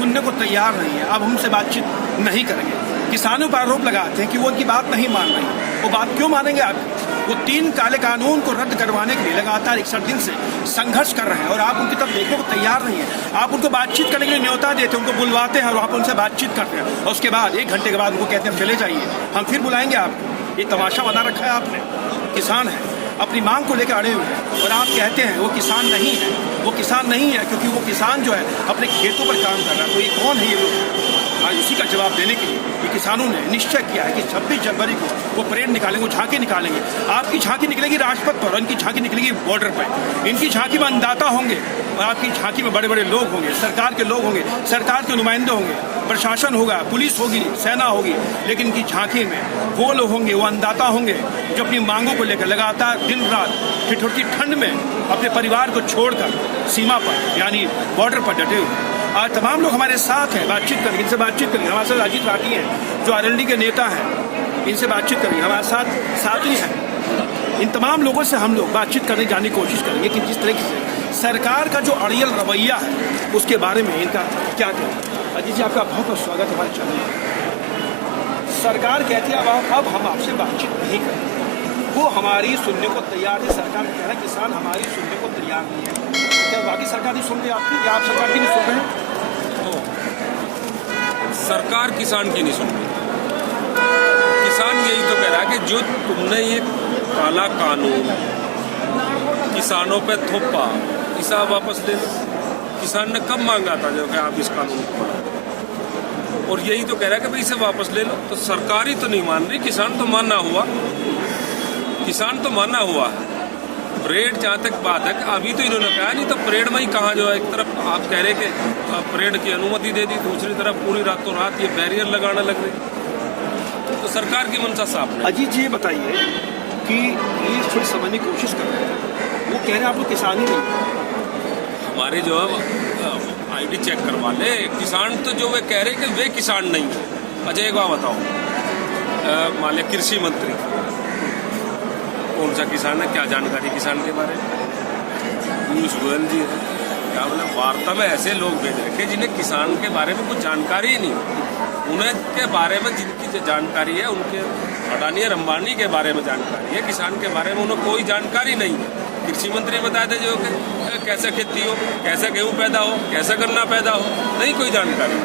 सुनने को तैयार नहीं है। अब हमसे बातचीत नहीं करेंगे। किसानों पर आरोप लगाते हैं कि वो उनकी बात नहीं मान रही। वो बात क्यों मानेंगे आप? वो 3 काले कानून को रद्द करवाने के लिए लगातार 61 दिन से संघर्ष कर रहे हैं और आप उनकी तरफ देखने को तैयार नहीं है। आप उनको बातचीत करने के लिए न्योता देते हैं, उनको बुलवाते हैं और आप उनसे बातचीत करते हैं और उसके बाद 1 घंटे के बाद उनको कहते हैं चले जाइए, हम फिर बुलाएंगे आपको। ये तमाशा बना रखा है आपने। किसान है, अपनी मांग को लेकर अड़े हुए हैं और आप कहते हैं वो किसान नहीं है। वो किसान नहीं है क्योंकि वो किसान जो है अपने खेतों पर काम कर रहा है। तो ये कौन है ये लोग? आज उसी का जवाब देने के लिए ये किसानों ने निश्चय किया है कि 26 जनवरी को वो परेड निकालेंगे, वो झांकी निकालेंगे। आपकी झांकी निकलेगी राजपथ पर, उनकी झांकी निकलेगी बॉर्डर पर। इनकी झांकी में अन्नदाता होंगे और आपकी झांकी में बड़े बड़े लोग होंगे, सरकार के लोग होंगे, सरकार के नुमाइंदे होंगे, प्रशासन होगा, पुलिस होगी, सेना होगी। लेकिन इनकी झांकी में वो लोग होंगे, वो अन्नदाता होंगे जो अपनी मांगों को लेकर लगातार दिन रात ठिठुरती ठंड में अपने परिवार को छोड़कर सीमा पर यानी बॉर्डर पर डटे हुए। आज तमाम लोग हमारे साथ हैं, बातचीत करेंगे, इनसे बातचीत करेंगे। हमारे साथ अजीत राठी हैं जो आरएलडी के नेता हैं, इनसे बातचीत करेंगे। हमारे साथ साथी हैं। इन तमाम लोगों से हम लोग बातचीत करने जाने की कोशिश करेंगे कि जिस तरीके से सरकार का जो अड़ियल रवैया है उसके बारे में इनका क्या कहना। अजीत जी, आपका बहुत बहुत स्वागत है हमारे चैनल में। सरकार कहती है अब हम आपसे बातचीत नहीं करेंगे। वो हमारी सुनने को तैयार है। सरकार कह रहा है किसान हमारी सुनने को तैयार नहीं है। क्या बाकी सरकार नहीं सुन रही आपकी, या आप सरकार की नहीं सुन रहे हैं? तो सरकार किसान की नहीं सुन रही। किसान यही तो कह रहा है कि जो तुमने ये काला कानून किसानों पे थोपा, इसे वापस ले लो। किसान ने कब मांगा था जो कि आप इस कानून को बनाओ, और यही तो कह रहा है कि भाई इसे वापस ले लो। तो सरकार ही तो नहीं मान रही, किसान तो माना हुआ, किसान तो माना हुआ है। परेड जहाँ तक बात है, अभी तो इन्होंने कहा नहीं, तो परेड में ही कहाँ जो है, एक तरफ आप कह रहे कि परेड की अनुमति दे दी, दूसरी तरफ पूरी रातों रात ये बैरियर लगाना लग रही। तो सरकार की मंशा साफ है। अजीत जी, ये बताइए कि ये थोड़ी समझने की कोशिश कर रहे हैं। वो कह रहे हैं आप लोग किसान ही नहीं। हमारे जो है आईडी चेक करवा ले। किसान तो जो वे कह रहे कि वे किसान नहीं है। अच्छा एक बात बताओ, मान लिया कृषि मंत्री कौन सा किसान है, क्या जानकारी किसान के बारे में? पीयूष गोयल जी है। क्या बोले, वार्ता में ऐसे लोग भेज रखे जिन्हें किसान के बारे में कुछ जानकारी ही नहीं। उन्हें के बारे में जिनकी जो जानकारी है, उनके अडानी और अंबानी के बारे में जानकारी है, किसान के बारे में उन्हें कोई जानकारी नहीं है। कृषि मंत्री बता दे जो कैसे खेती हो, कैसे गेहूँ पैदा हो, कैसे गन्ना पैदा हो, नहीं कोई जानकारी।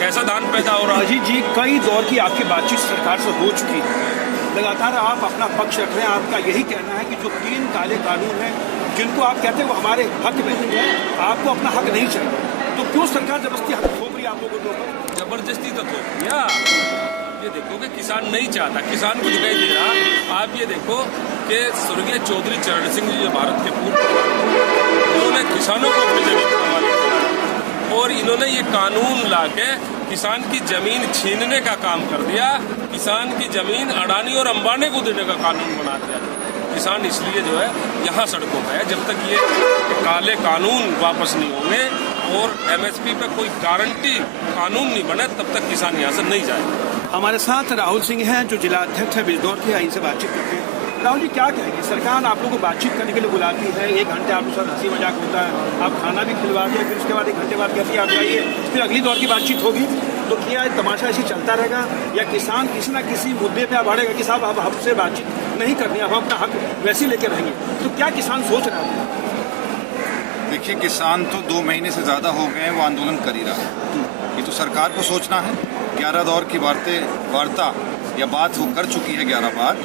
कैसा धान पैदा हो रहा है। अजीत जी, कई दौर की आपकी बातचीत सरकार से हो चुकी है। लगातार आप अपना पक्ष रख रहे हैं। आपका यही कहना है कि जो 3 काले कानून हैं जिनको आप कहते हैं वो हमारे हक में है, आपको अपना हक नहीं चाहिए। तो क्यों सरकार जबरदस्ती हक थोप रही है आप लोगों के ऊपर? जबरदस्ती तो थोप दिया। ये देखो कि किसान नहीं चाहता, किसान को दिखाई दे रहा। आप ये देखो कि स्वर्गीय चौधरी चरण सिंह जी जो भारत के पूर्व, उन्होंने किसानों को अपनी जमीन कमा ली और इन्होंने ये कानून ला के किसान की जमीन छीनने का काम कर दिया। किसान की जमीन अडानी और अंबानी को देने का कानून बना दिया। किसान इसलिए जो है यहाँ सड़कों पर है। जब तक ये काले कानून वापस नहीं होंगे और एमएसपी पे कोई गारंटी कानून नहीं बने, तब तक किसान यहाँ से नहीं जाएगा। हमारे साथ राहुल सिंह हैं जो जिला अध्यक्ष है बिजनौर के। इनसे बातचीत करते हैं। राहुल जी, क्या कहेंगे? सरकार आप लोगों को बातचीत करने के लिए बुलाती है, 1 घंटे आपके साथ हंसी मजाक होता है, आप खाना भी खिलवाते हैं, फिर उसके बाद 1 घंटे बाद कहती है आप जाइए, फिर अगली दौर की बातचीत होगी। तो क्या तमाशा ऐसे चलता रहेगा या किसान किसी न किसी मुद्दे पे अब अड़ेगा कि साहब अब हमसे बातचीत नहीं करनी, अब हम अपना हक वैसे लेके रहेंगे? तो क्या किसान सोच रहा है? देखिए, किसान तो 2 महीने से ज़्यादा हो गए हैं वो आंदोलन कर ही रहा है। ये तो सरकार को सोचना है। 11 दौर की वार्ता या बात वो कर चुकी है 11 बार,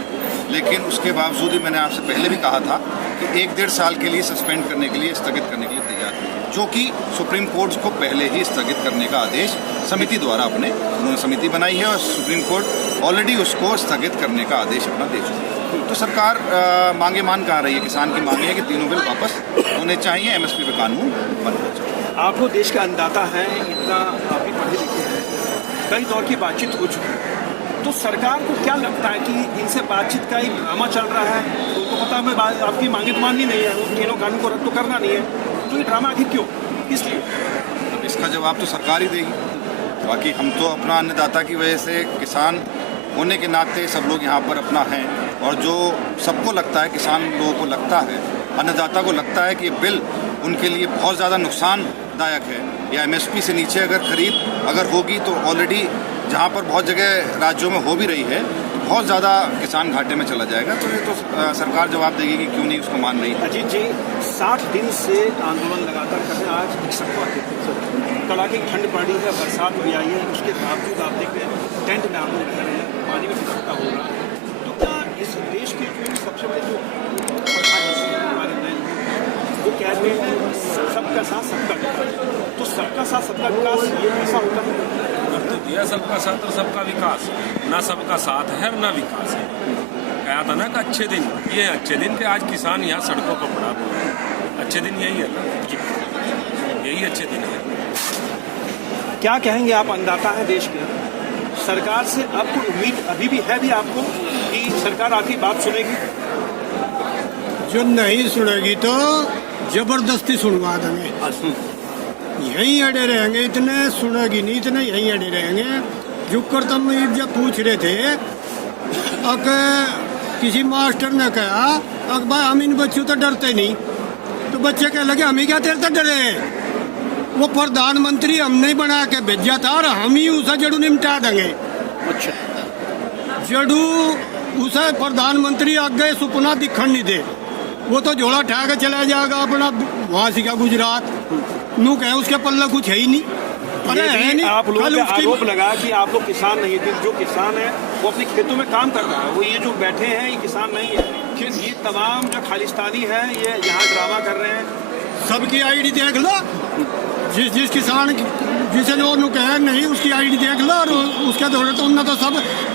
लेकिन उसके बावजूद ही मैंने आपसे पहले भी कहा था कि 1-1.5 साल के लिए सस्पेंड करने के लिए, स्थगित करने के लिए तैयार है, जो कि सुप्रीम कोर्ट को पहले ही स्थगित करने का आदेश समिति द्वारा उन्होंने समिति बनाई है और सुप्रीम कोर्ट ऑलरेडी उसको स्थगित करने का आदेश अपना दे चुकी है। तो सरकार मांगे मान कहाँ रही है? किसान की मांगे है कि तीनों बिल वापस होने चाहिए, एमएसपी पे कानून बनना चाहिए। आप लोग देश के अन्नदाता हैं, इतना आप भी पढ़े लिखे हैं, कई दौर की बातचीत हो चुकी है। तो सरकार को क्या लगता है कि इनसे बातचीत का एक ड्रामा चल रहा है? तो उनको पता है आपकी मांगे तो माननी नहीं है, उन तीनों कानून को रद्द तो करना नहीं है, तो ये ड्रामा आखिर क्यों, इसलिए? अब इसका जवाब तो सरकार ही देगी। बाकी हम तो अपना अन्नदाता की वजह से, किसान होने के नाते सब लोग यहाँ पर अपना हैं, और जो सबको लगता है, किसान लोगों को लगता है, अन्नदाता को लगता है कि ये बिल उनके लिए बहुत ज़्यादा नुकसानदायक है, या MSP से नीचे अगर खरीद अगर होगी तो ऑलरेडी जहाँ पर बहुत जगह राज्यों में हो भी रही है, बहुत ज़्यादा किसान घाटे में चला जाएगा। तो ये तो सरकार जवाब देगी कि क्यों नहीं उसको मान रही। अजीत जी, 60 दिन से आंदोलन लगातार कर रहे हैं। आज 61 कड़ाके की ठंड पड़ी है, बरसात भी आई है, उसके बावजूद आप देख रहे हैं टेंट में आप लोग रह रहे हैं, पानी में इकट्ठा हो रहा है। तो क्या इस देश के जो सबसे बड़े जो प्रधानमंत्री हैं हमारे नए, वो कहते हैं सबका साथ सबका विकास, तो सबका साथ सबका विकास ये ऐसा होता है? तो दिया सबका साथ और सबका विकास, ना सबका साथ है ना विकास है। कहा था ना कि अच्छे दिन, ये अच्छे दिन के आज किसान यहाँ सड़कों पर पड़ा हुआ है। अच्छे दिन यही है ना, यही अच्छे दिन है। क्या कहेंगे आप, अन्नदाता है देश के, सरकार से अब कोई उम्मीद अभी भी है भी आपको कि सरकार आपकी बात सुनेगी? जो नहीं सुनेगी तो जबरदस्ती सुनवा देंगे, यहीं अड़े रहेंगे। इतने सुनेगी नहीं, इतने यहीं अड़े रहेंगे। जो करतम जब पूछ रहे थे, किसी मास्टर ने कहा भाई हम इन बच्चों तो डरते नहीं, तो बच्चे कह लगे हम ही क्या तेरे से डरे, वो प्रधानमंत्री हमने बना के भेजा था और हम ही उसे जड़ू निपटा देंगे। अच्छा, जड़ू उसे प्रधानमंत्री आगे सुपना दिखण नहीं दे, वो तो झोला ठा के चला जाएगा अपना वहां से क्या गुजरात नू कहे उसके पल्ले कुछ है ही नहीं। अरे है नहीं। आप लोगों पे आरोप लगा कि आप लोग किसान नहीं थे। जो किसान है वो अपने खेतों में काम कर रहा है, वो ये जो बैठे हैं ये किसान नहीं है। फिर ये तमाम जो खालिस्तानी है ये यहाँ ड्रामा कर रहे हैं। सबकी आईडी देख लो, जिस किसान जिसे जो कहे नहीं उसकी आईडी देख लो, और उसके दौरे तो उन्होंने तो सब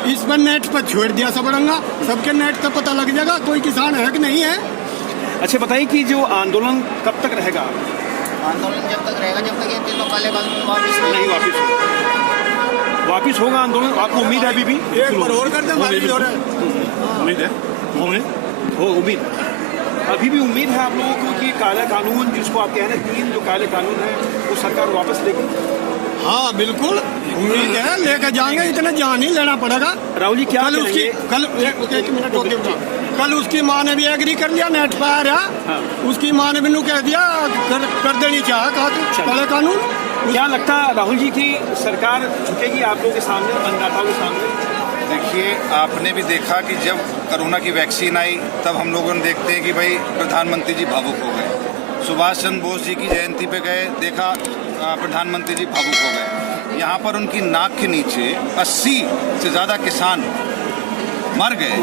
इस पर नेट पर छोड़ दिया, सब रंगा सबके नेट पर पता लग जाएगा कोई किसान है कि नहीं है। अच्छा बताइए कि जो आंदोलन कब तक रहेगा? आंदोलन जब तक रहेगा जब तक ये तीनों काले कानून वापस नहीं वापिस होगा, वापिस होगा आंदोलन। आपको उम्मीद है अभी भी? एक बार और कर दे, उम्मीद है, हो उम्मीद अभी भी उम्मीद है आप लोगों को कि काला कानून जिसको आप कह रहे हैं 3 जो काले कानून है वो सरकार वापस लेगी? हाँ बिल्कुल उम्मीद है, लेकर जाएंगे। इतना जान ही लेना पड़ेगा। राहुल जी क्या कल उसकी एक मिनट होके कल उसकी माँ ने भी एग्री कर लिया, नेट पर आ रहा। हाँ। उसकी माँ ने भी नू कह दिया कर देनी चाह काले कानून। क्या लगता है राहुल जी की सरकार झुकेगी आप लोगों के सामने, अन्नदाताओं के सामने? देखिए, आपने भी देखा कि जब कोरोना की वैक्सीन आई तब हम लोगों ने देखते हैं कि भाई प्रधानमंत्री जी भावुक हो गए। सुभाष चंद्र बोस जी की जयंती पे गए, देखा प्रधानमंत्री जी भावुक हो गए। यहाँ पर उनकी नाक के नीचे 80 से ज़्यादा किसान मर गए,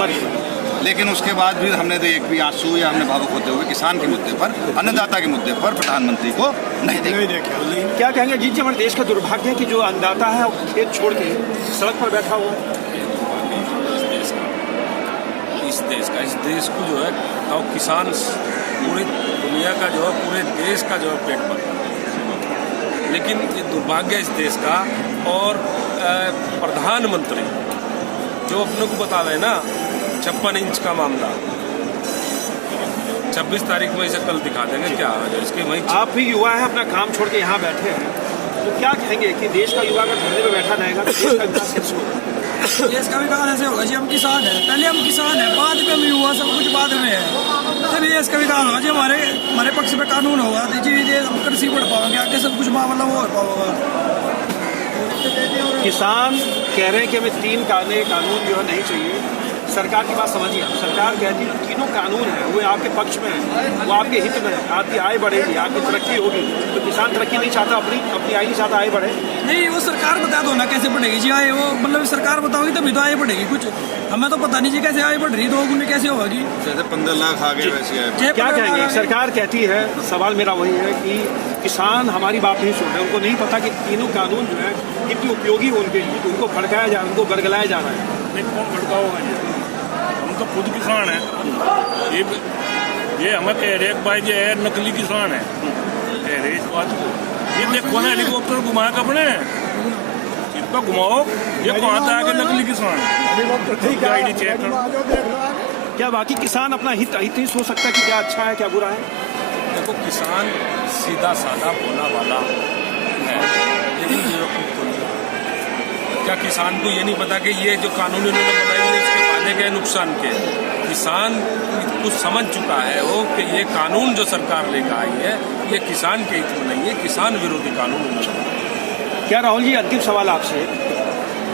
लेकिन उसके बाद भी हमने तो एक भी आंसू या हमने भावुक होते हुए किसान के मुद्दे पर, अन्नदाता के मुद्दे पर प्रधानमंत्री को नहीं देखा। क्या कहेंगे जी, हमारे देश का दुर्भाग्य है कि जो अन्नदाता है वो खेत छोड़ के सड़क पर बैठा हुआ। इस देश को जो है तो किसान पूरी दुनिया का जो है, पूरे देश का जो है पेट पर। लेकिन ये दुर्भाग्य इस देश का। और प्रधानमंत्री जो अपने को बता रहे ना 56 इंच का मामला, 26 तारीख में इसे कल दिखा देंगे क्या है इसके। वही आप भी युवा है, अपना काम छोड़ के यहाँ बैठे हैं, तो क्या कहेंगे कि देश का युवा अगर धरने में बैठा रहेगा तो देश का विकास कैसे होगा? देश का विकास ऐसे होगा जी, हम किसान हैं, पहले हम किसान हैं, बाद में हम युवा, सब कुछ बाद में है, तभी देश का विकास होगा जी। हमारे पक्ष में कानून होगा जी, हम कृषि बढ़ पाओगे, आगे सब कुछ मामला वो हो पाओगा। किसान कह रहे हैं कि हमें 3 काले कानून जो है नहीं चाहिए। सरकार की बात समझिए, सरकार कहती है तीनों कानून हैं वो आपके पक्ष में है, वो आपके हित में है, आपकी आय बढ़ेगी, आपकी तरक्की होगी। तो किसान तरक्की नहीं चाहता, अपनी आय नहीं चाहता आय बढ़े। नहीं, वो सरकार बता दो ना कैसे बढ़ेगी जी आय, वो मतलब सरकार बताओगी तभी तो आय बढ़ेगी। कुछ हमें तो पता नहीं जी कैसे आय बढ़ रही, 2 गुने कैसे होगी। जैसे 15 लाख आ गए वैसे आए। क्या कहेंगे? सरकार कहती है, सवाल मेरा वही है कि किसान हमारी बात नहीं सुन रहे, उनको नहीं पता कि तीनों कानून जो है कितनी उपयोगी हो उनके लिए, उनको भड़काया जा रहा है, उनको गड़गड़ाया जा रहा है। नहीं, कौन भड़काओगे? हम तो खुद किसान हैं। ये हमें कह रहे भाई ये नकली किसान है, कह रहे इस बात को। ये देखो ना हेलीकॉप्टर घुमाया कपड़े, इतना घुमाओ, ये कहाँ से आके नकली किसान आईडी चेक करो। क्या बाकी किसान अपना हित नहीं सोच सकता कि क्या अच्छा है क्या बुरा है? देखो, किसान सीधा साधा बोला वाला है, लेकिन बेवकूफ तो नहीं। क्या किसान को ये नहीं पता कि ये जो कानून इन्होंने बनाई है उसके फायदे के नुकसान के? किसान कुछ समझ चुका है वो कि ये कानून जो सरकार लेकर आई है ये किसान के हित में नहीं है, किसान विरोधी कानून है। क्या राहुल जी, अंतिम सवाल आपसे,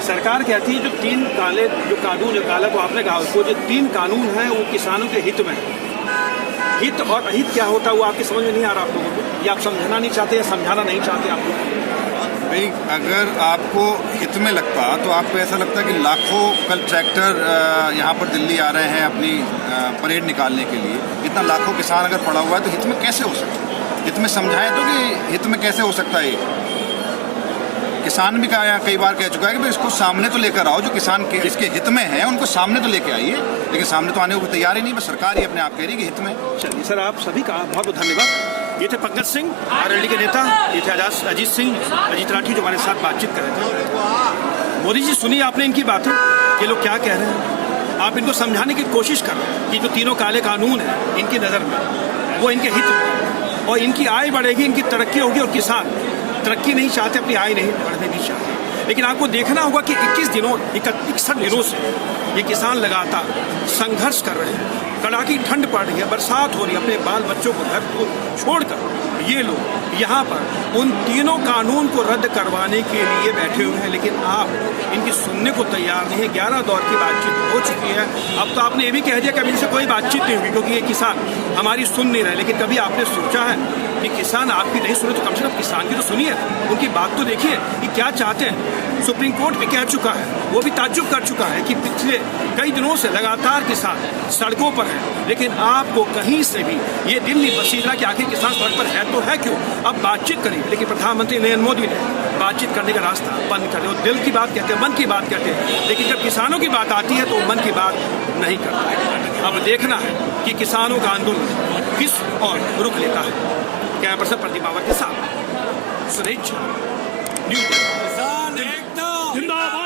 सरकार कहती है जो तीन काले जो कानून जो काला को आपने कहा उसको जो तीन कानून हैं वो किसानों के हित में है। हित और अहित क्या होता है वो आपकी समझ में नहीं आ रहा आप लोगों को, या आप समझाना नहीं चाहते या समझाना नहीं चाहते आप लोग? भाई अगर आपको हित में लगता तो आपको ऐसा लगता कि लाखों कल ट्रैक्टर यहाँ पर दिल्ली आ रहे हैं अपनी परेड निकालने के लिए, इतना लाखों किसान अगर पड़ा हुआ है तो हित में कैसे हो सकता है? हित में समझाएं तो कि हित में कैसे हो सकता है ये? किसान भी कई बार कह चुका है कि भाई इसको सामने तो लेकर आओ, जो किसान के इसके हित में है उनको सामने तो लेके आइए, लेकिन सामने तो आने को तैयार ही नहीं, बस सरकार ही अपने आप कह रही है कि हित में। चलिए सर, आप सभी का बहुत बहुत धन्यवाद। ये थे पंकज सिंह आरएलडी के नेता, ये थे अजीत सिंह अजीत राठी जो हमारे साथ बातचीत कर रहे थे। मोदी जी, सुनिए आपने इनकी बातें, ये लोग क्या कह रहे हैं, आप इनको समझाने की कोशिश कर रहे हैं कि जो तीनों काले कानून हैं इनकी नज़र में वो इनके हित में, और इनकी आय बढ़ेगी, इनकी तरक्की होगी, और किसान तरक्की नहीं चाहते, अपनी आय नहीं बढ़ने नहीं चाहते। लेकिन आपको देखना होगा कि 61 दिनों से ये किसान लगातार संघर्ष कर रहे हैं। कड़ाकी ठंड पड़ रही है, बरसात हो रही है, अपने बाल बच्चों को घर को छोड़कर ये लोग यहाँ पर उन तीनों कानून को रद्द करवाने के लिए बैठे हुए हैं, लेकिन आप इनकी सुनने को तैयार नहीं है। 11 दौर की बातचीत हो चुकी है, अब तो आपने ये भी कह दिया कि अब इनसे कोई बातचीत नहीं होगी क्योंकि ये किसान हमारी सुन नहीं रहे। लेकिन कभी आपने सोचा है कि किसान आपकी नहीं सुने तो कम से कम किसान की तो सुनिए, उनकी बात तो देखिए कि क्या चाहते हैं। सुप्रीम कोर्ट भी कह चुका है, वो भी ताज्जुब कर चुका है कि पिछले कई दिनों से लगातार किसान सड़कों पर हैं, लेकिन आपको कहीं से भी ये दिल नहीं बसीरा कि आखिर किसान सड़क पर है तो है क्यों। अब बातचीत करें, लेकिन प्रधानमंत्री नरेंद्र मोदी ने बातचीत करने का रास्ता बंद कर दिया। वो दिल की बात कहते हैं, मन की बात कहते हैं, लेकिन जब किसानों की बात आती है तो मन की बात नहीं करते। अब देखना है कि किसानों का आंदोलन किस और रुख लेता है। कैमरा पर्सन प्रदीप बाबर के साथ सुरेश न्यूज़। जिंदाबाद।